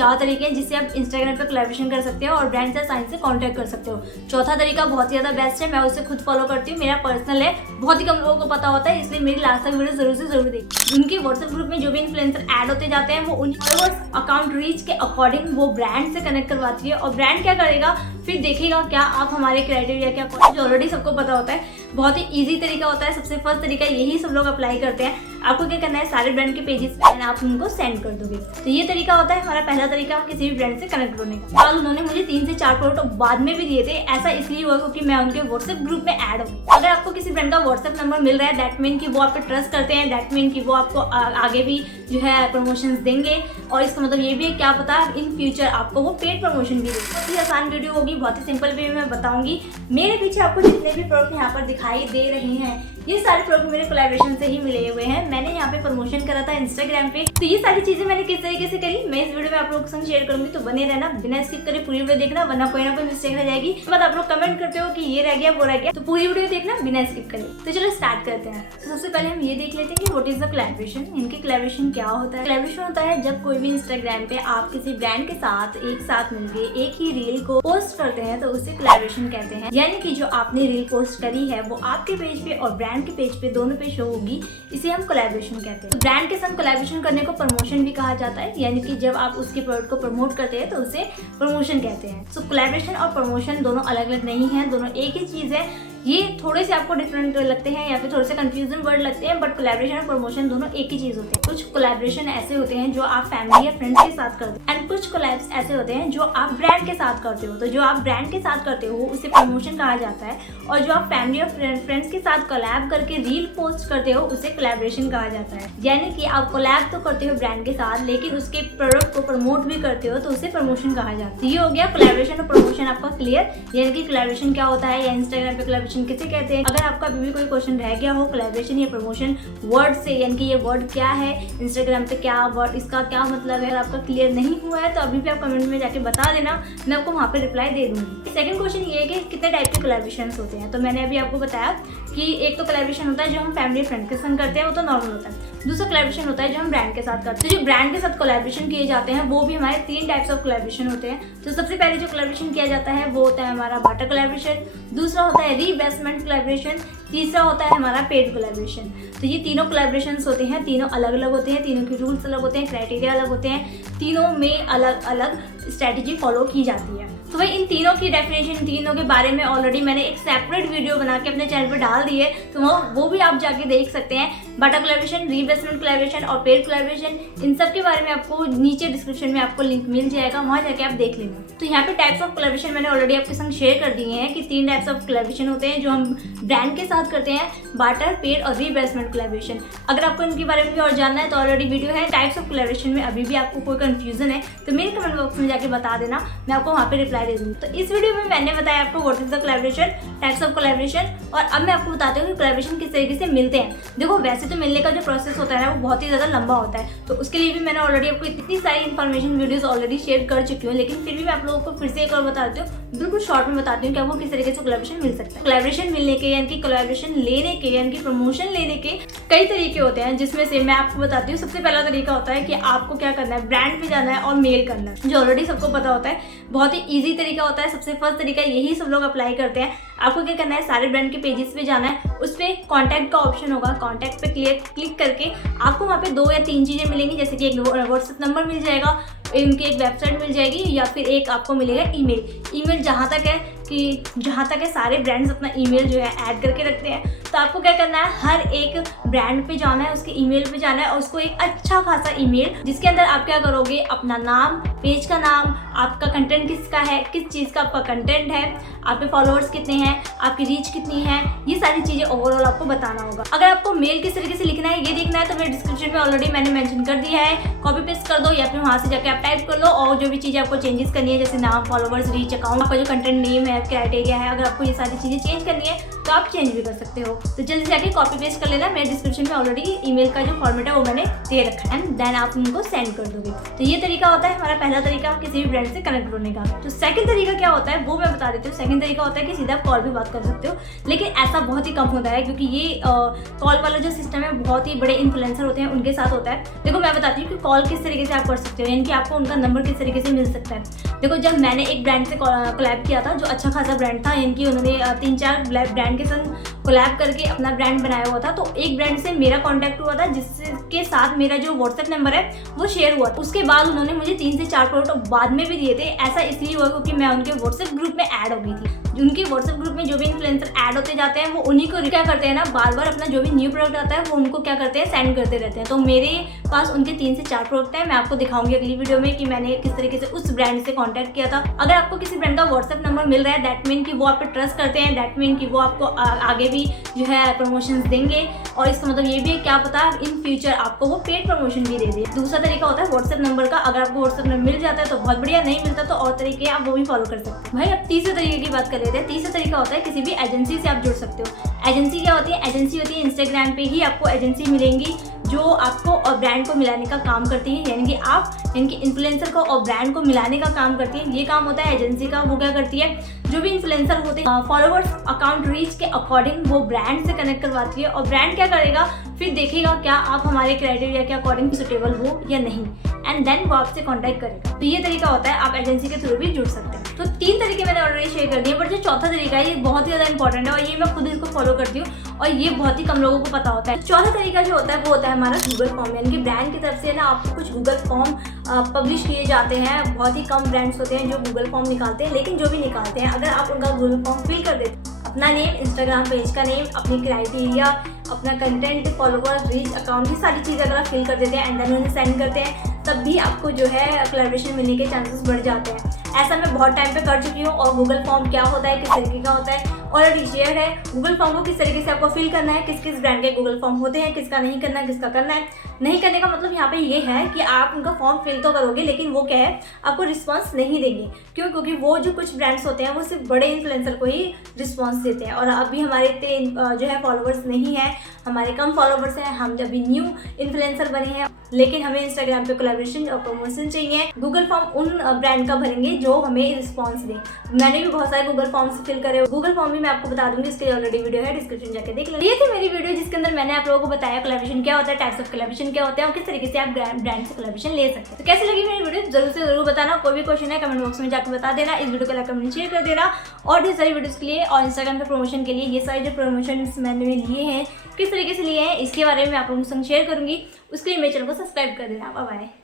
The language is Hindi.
4 तरीके हैं जिससे आप इंस्टाग्राम पे कोलैबोरेशन कर सकते हो और ब्रांड से आसानी से कॉन्टैक्ट कर सकते हो। चौथा तरीका बहुत ही ज़्यादा बेस्ट है, मैं उसे खुद फॉलो करती हूँ, मेरा पर्सनल है, बहुत ही कम लोगों को पता होता है, इसलिए मेरी लास्ट तक वीडियो जरूर से जरूर देखिए। उनके व्हाट्सएप ग्रुप में जो भी इन्फ्लुएंसर ऐड होते जाते हैं वो उन फॉलोअर्स अकाउंट रीच के अकॉर्डिंग वो ब्रांड से कनेक्ट करवाती है और ब्रांड क्या करेगा, फिर देखेगा क्या आप हमारे क्राइटेरिया क्या जो ऑलरेडी सबको पता होता है। बहुत ही इजी तरीका होता है, सबसे फर्स्ट तरीका यही सब लोग अप्लाई करते हैं। आपको क्या करना है, सारे ब्रांड के पेजेस पे आप उनको सेंड कर दोगे। तो ये तरीका होता है हमारा पहला तरीका किसी भी ब्रांड से कनेक्ट होने का। और उन्होंने मुझे 3 से 4 प्रोडक्ट बाद में भी दिए थे, ऐसा इसलिए हुआ क्योंकि मैं उनके व्हाट्सएप ग्रुप में ऐड हूँ। अगर आपको किसी ब्रांड का व्हाट्सएप नंबर मिल रहा है दैट मीन कि वो आप पे ट्रस्ट करते हैं, दैट मीन कि वो आपको आगे भी जो है प्रमोशंस देंगे। और इसका मतलब ये भी है क्या पता इन फ्यूचर आपको वो पेड प्रमोशन भी देंगे। बहुत ही आसान वीडियो होगी, बहुत ही सिंपल वे में मैं बताऊंगी। मेरे पीछे आपको जितने भी प्रोडक्ट यहाँ पर दिखाई दे रहे हैं ये सारे प्रोडक्ट मेरे कोलैबोरेशन से ही मिले हुए हैं। मैंने यहाँ पे प्रमोशन करा था इंस्टाग्राम पे। तो ये सारी चीजें मैंने किस तरीके से करी मैं इस वीडियो में आप लोगों के संग शेयर करूंगी, तो बने रहना, बिना स्किप करे पूरी वीडियो देखना, वरना कोई ना कोई मिस्टेक रह जाएगी। मतलब आप लोग कमेंट करते हो कि ये रह गया वो रह गया, तो पूरी वीडियो देखना बिना स्किप करे। तो चलो स्टार्ट करते हैं। तो सबसे पहले हम ये देख लेते हैं कि व्हाट इज द कोलैबोरेशन। इनकी कोलैबोरेशन क्या होता है। कोलैबोरेशन होता है जब कोई भी इंस्टाग्राम पे आप किसी ब्रांड के साथ एक साथ मिलकर एक ही रील को पोस्ट करते हैं तो उसे कोलैबोरेशन कहते हैं। यानी कि जो आपने रील पोस्ट करी है वो आपके पेज पे और ब्रांड के पेज पे दोनों पे शो होगी, इसे हम कोलैबोरेशन कहते हैं। तो ब्रांड के साथ कोलैबोरेशन करने को प्रमोशन भी कहा जाता है, यानी कि जब आप उसके प्रोडक्ट को प्रमोट करते हैं तो उसे प्रमोशन कहते हैं। सो कोलैबोरेशन और प्रमोशन दोनों अलग अलग नहीं है, दोनों एक ही चीज है। ये थोड़े से आपको डिफरेंट लगते हैं या फिर थोड़े से कंफ्यूजन वर्ड लगते हैं, बट कोलैबोरेशन और प्रमोशन दोनों एक ही चीज होते हैं। कुछ कोलैबोरेशन ऐसे होते हैं जो आप फैमिली या फ्रेंड्स के साथ करते हैं एंड कुछ कोलैब्स ऐसे होते हैं जो आप ब्रांड के साथ करते हो। तो जो आप ब्रांड के साथ करते हो उसे प्रमोशन कहा जाता है, और जो आप फैमिली और फ्रेंड्स के साथ कोलैब करके रील पोस्ट करते हो उसे कोलैबोरेशन कहा जाता है। यानी कि आप कोलैब तो करते हो ब्रांड के साथ लेकिन उसके प्रोडक्ट को प्रमोट भी करते हो तो उसे प्रमोशन कहा जाता है। ये हो गया कोलैबोरेशन और प्रमोशन आपका क्लियर। यानी कि कोलैबोरेशन क्या होता है या इंस्टाग्राम पे कोलैबोरेशन किसे कहते हैं। अगर आपका अभी भी कोई क्वेश्चन रह गया हो कोलैबोरेशन या प्रमोशन वर्ड से, यानी कि ये वर्ड क्या है इंस्टाग्राम पे, क्या वर्ड इसका क्या मतलब है, अगर आपका क्लियर नहीं हुआ है तो अभी भी आप कमेंट में जाके बता देना, मैं आपको वहाँ पे रिप्लाई दे दूंगी। सेकंड क्वेश्चन ये है कि कितने टाइप के कोलैबोरेशंस होते हैं। तो मैंने अभी आपको बताया कि एक तो कोलैबोरेशन होता है जो हम फैमिली फ्रेंड के संग करते हैं, वो तो नॉर्मल होता है। दूसरा कोलैबोरेशन होता है जो हम ब्रांड के साथ करते हैं। तो जो ब्रांड के साथ कोलैबोरेशन किए जाते हैं वो भी हमारे 3 टाइप्स ऑफ कोलैबोरेशन होते हैं। तो सबसे पहले जो कोलैबोरेशन किया जाता है वो होता है हमारा बार्टर कोलैबोरेशन, दूसरा होता है रीइन्वेस्टमेंट कोलैबोरेशन, तीसरा होता है हमारा पेड कोलैबोरेशन। तो ये तीनों कोलैबोरेशंस होते हैं, तीनों अलग अलग होते हैं, तीनों के रूल्स अलग होते हैं, क्राइटेरिया अलग होते हैं, तीनों में अलग अलग स्ट्रैटेजी फॉलो की जाती है। तो भाई इन तीनों की डेफिनेशन, तीनों के बारे में ऑलरेडी मैंने एक सेपरेट वीडियो बना के अपने चैनल पर डाल दी है, तो वो भी आप जाके देख सकते हैं। बार्टर कोलैबोरेशन, रीइन्वेस्टमेंट कोलैबोरेशन और पेड कोलैबोरेशन, इन सब के बारे में आपको नीचे डिस्क्रिप्शन में आपको लिंक मिल जाएगा, वहाँ जाके आप देख लेना। तो यहाँ पे टाइप्स ऑफ कोलैबोरेशन मैंने ऑलरेडी आपके संग शेयर कर दिए हैं कि 3 टाइप्स ऑफ कोलैबोरेशन होते हैं जो हम ब्रांड के साथ करते हैं, बार्टर, पेड और रीइन्वेस्टमेंट कोलैबोरेशन। अगर आपको इनके बारे में भी और जानना है तो ऑलरेडी वीडियो है टाइप्स ऑफ कोलैबोरेशन में। अभी भी आपको कोई कंफ्यूजन है तो मेरे कमेंट बॉक्स में जाके बता देना, मैं आपको वहाँ पे रिप्लाई दे दूँगी। तो इस वीडियो में मैंने बताया आपको what is the collaboration, types of collaboration, और अब मैं आपको बताती हूँ कि कोलैबोरेशन किस तरीके से मिलते हैं। देखो वैसे तो मिलने का जो प्रोसेस होता है ना वो बहुत ही ज़्यादा लंबा होता है, तो उसके लिए भी मैंने ऑलरेडी आपको इतनी सारी इन्फॉर्मेशन वीडियोस ऑलरेडी शेयर कर चुकी हूँ, लेकिन फिर भी मैं आप लोगों को फिर से एक और बता देती हूँ, बिल्कुल शॉर्ट में बताती हूँ कि आपको किस तरीके से कोलैबोरेशन मिल सकता है। कोलैबोरेशन मिलने के यानी कि कोलैबोरेशन लेने के यानी कि प्रमोशन लेने के कई तरीके होते हैं, जिसमें से मैं आपको बताती हूँ। सबसे पहला तरीका होता है कि आपको क्या करना है, ब्रांड पे जाना है और मेल करना है, जो ऑलरेडी सबको पता होता है। बहुत ही ईजी तरीका होता है, सबसे फर्स्ट तरीका यही सब लोग अप्लाई करते हैं। आपको क्या करना है, सारे ब्रांड के पेजेस पे जाना है, उस पर कॉन्टैक्ट का ऑप्शन होगा, कॉन्टैक्ट पे क्लिक करके आपको वहाँ पे 2 या 3 चीज़ें मिलेंगी, जैसे कि एक व्हाट्सएप नंबर मिल जाएगा, इनकी एक वेबसाइट मिल जाएगी, या फिर एक आपको मिलेगा ईमेल। जहाँ तक है सारे ब्रांड्स अपना ईमेल जो है ऐड करके रखते हैं। तो आपको क्या करना है, हर एक ब्रांड पे जाना है, उसके ईमेल पे जाना है और उसको एक अच्छा खासा ईमेल, जिसके अंदर आप क्या करोगे, अपना नाम, पेज का नाम, आपका कंटेंट किसका है, किस चीज़ का आपका कंटेंट है, आप पे फॉलोअर्स कितने हैं, आपकी रीच कितनी है, ये सारी चीज़ें ओवरऑल आपको बताना होगा। अगर आपको मेल किस तरीके से लिखना है ये देखना है तो मेरे डिस्क्रिप्शन में ऑलरेडी मैंने मेंशन कर दिया है, कॉपी पेस्ट कर दो या फिर वहाँ से जाके आप टाइप कर लो, और जो भी चीज़ें आपको चेंजेस करनी है जैसे नाम, फॉलोअर्स, रीच, अकाउंट, आपका जो कंटेंट नेम है, क्राइटेरिया है, अगर आपको ये सारी चीज़ें चेंज करनी है तो आप चेंज भी कर सकते हो। तो जल्दी से आके कॉपी पेस्ट कर लेना। मेरे डिस्क्रिप्शन में ऑलरेडी ईमेल का जो फॉर्मेट है वो मैंने दे रखा है, एंड देन आप उनको सेंड कर दोगे। तो ये तरीका होता है हमारा पहला तरीका किसी भी ब्रांड से कनेक्ट होने का। तो सेकंड तरीका क्या होता है वो मैं बता देती हूँ। सेकंड तरीका होता है कि सीधा आप कॉल पे बात कर सकते हो, लेकिन ऐसा बहुत ही कम होता है क्योंकि ये कॉल वाला जो सिस्टम है बहुत ही बड़े इन्फ्लुएंसर होते हैं उनके साथ होता है। देखो मैं बताती हूँ कि कॉल किस तरीके से आप कर सकते हो, यानी कि आपको उनका नंबर किस तरीके से मिल सकता है। देखो जब मैंने एक ब्रांड से कोलैब किया था जो अच्छा खासा ब्रांड था, यानी कि उन्होंने 3-4 ब्रांड के संग कोलैब करके अपना ब्रांड बनाया हुआ था, तो एक ब्रांड से मेरा कांटेक्ट हुआ था जिसके साथ मेरा जो व्हाट्सएप नंबर है वो शेयर हुआ था। उसके बाद उन्होंने मुझे 3 से 4 प्रोडक्ट बाद में भी दिए थे। ऐसा इसलिए हुआ क्योंकि मैं उनके व्हाट्सएप ग्रुप में ऐड हो गई थी। उनके व्हाट्सएप ग्रुप में जो भी इन्फ्लुएंसर ऐड होते जाते हैं वो उन्हीं को क्या करते हैं ना, बार बार अपना जो भी न्यू प्रोडक्ट आता है वो उनको क्या करते हैं, सेंड करते रहते हैं। तो मेरे पास उनके 3 से 4 प्रोडक्ट हैं। मैं आपको दिखाऊंगी अगली वीडियो में कि मैंने किस तरीके से उस ब्रांड से कॉन्टैक्ट किया था। अगर आपको किसी ब्रांड का व्हाट्सएप नंबर मिल रहा है दैट मीन कि वो आप पे ट्रस्ट करते हैं, दैट मीन कि वो आपको आगे भी जो है प्रमोशंस देंगे, और इसका मतलब ये भी है क्या पता इन फ्यूचर आपको वो पेड प्रमोशन भी दे दे। दूसरा तरीका होता है व्हाट्सएप नंबर का। अगर आपको व्हाट्सएप नंबर मिल जाता है तो बहुत बढ़िया, नहीं मिलता तो और तरीके आप वो भी फॉलो कर सकते हैं। भाई अब तीसरे तरीके की बात कर लेते हैं। तीसरा तरीका होता है किसी भी एजेंसी से आप जुड़ सकते हो। एजेंसी क्या होती है? एजेंसी होती है इंस्टाग्राम पे ही आपको एजेंसी मिलेंगी जो आपको और ब्रांड को मिलाने का काम करती है, यानी कि आप यानी इन्फ्लुएंसर को और ब्रांड को मिलाने का काम करती है। ये काम होता है एजेंसी का। वो क्या करती है, जो भी इन्फ्लुएंसर होते हैं फॉलोअर्स अकाउंट रीच के अकॉर्डिंग वो ब्रांड से कनेक्ट करवाती है, और ब्रांड क्या करेगा, फिर देखेगा क्या आप हमारे क्राइटेरिया के अकॉर्डिंग सुटेबल हो या नहीं, एंड देन वो आपसे कॉन्टैक्ट करेगा। तो ये तरीका होता है, आप एजेंसी के थ्रू भी जुड़ सकते हैं। तो 3 तरीके मैंने ऑलरेडी शेयर कर दिए, बट जो चौथा तरीका है ये बहुत ही ज़्यादा इंपॉर्टेंट है और ये मैं खुद इसको फॉलो करती हूँ और ये बहुत ही कम लोगों को पता होता है। चौथा तरीका जो होता है वो होता है हमारा गूगल फॉर्म, यानी कि ब्रांड की तरफ से ना आपको कुछ गूगल फॉर्म पब्लिश किए जाते हैं। बहुत ही कम ब्रांड्स होते हैं जो गूगल फॉर्म निकालते हैं, लेकिन जो भी निकालते हैं अगर आप उनका गूगल फॉर्म फिल कर देते हैं, अपना नेम, इंस्टाग्राम पेज का नेम, अपनी क्राइटेरिया, अपना कंटेंट, फॉलोवर, रीच, अकाउंट, ये सारी चीज़ें अगर आप फिल कर देते हैं एंड देन उन्हें सेंड करते हैं, तब भी आपको जो है कोलैबोरेशन मिलने के चांसेस बढ़ जाते हैं। ऐसा मैं बहुत टाइम पे कर चुकी हूँ। और गूगल फॉर्म क्या होता है, किस तरीके का होता है, ऑलरेडी शेयर है। गूगल फॉर्म को किस तरीके से आपको फिल करना है, किस किस ब्रांड के गूगल फॉर्म होते हैं, किसका नहीं करना है, किसका करना है। नहीं करने का मतलब यहाँ पे ये है कि आप उनका फॉर्म फिल तो करोगे, लेकिन वो क्या है, आपको रिस्पांस नहीं देंगे। क्यों? क्योंकि वो जो कुछ ब्रांड्स होते हैं वो सिर्फ बड़े इन्फ्लुएंसर को ही रिस्पांस देते हैं, और अभी हमारे इतने जो है फॉलोवर्स नहीं है, हमारे कम फॉलोवर्स हैं, हम अभी न्यू इन्फ्लुएंसर बने हैं, लेकिन हमें इंस्टाग्राम पे कोलैबोरेशन और प्रमोशन चाहिए। गूगल फॉर्म उन ब्रांड का भरेंगे जो हमें रिस्पांस दे। मैंने भी बहुत सारे गूगल फॉर्म्स फिल करे। गूगल फॉर्म भी मैं आपको बता दूंगी, इसके ऑलरेडी वीडियो है, डिस्क्रिप्शन जाके देख लो। ये थी मेरी वीडियो जिसके अंदर मैंने आप लोगों को बताया कोलैबोरेशन क्या होता है, टाइप्स ऑफ कोलैबोरेशन क्या होते हैं और किस तरीके से आप ब्रांड से कोलैबोरेशन ले सकते हैं। तो कैसी लगी मेरी वीडियो जरूर से जरूर बताना। कोई भी क्वेश्चन है कमेंट बॉक्स में जाकर बता देना। इस वीडियो को लाइक कमेंट शेयर कर देना, और ढेर सारी वीडियोस के लिए और इंस्टाग्राम पे प्रमोशन के लिए ये सारे जो प्रमोशन मैंने लिए हैं किस तरीके से लिए हैं इसके बारे में आप लोगों के संग शेयर करूंगी। उसके लिए मेरे चैनल को सब्सक्राइब कर देना। Bye bye.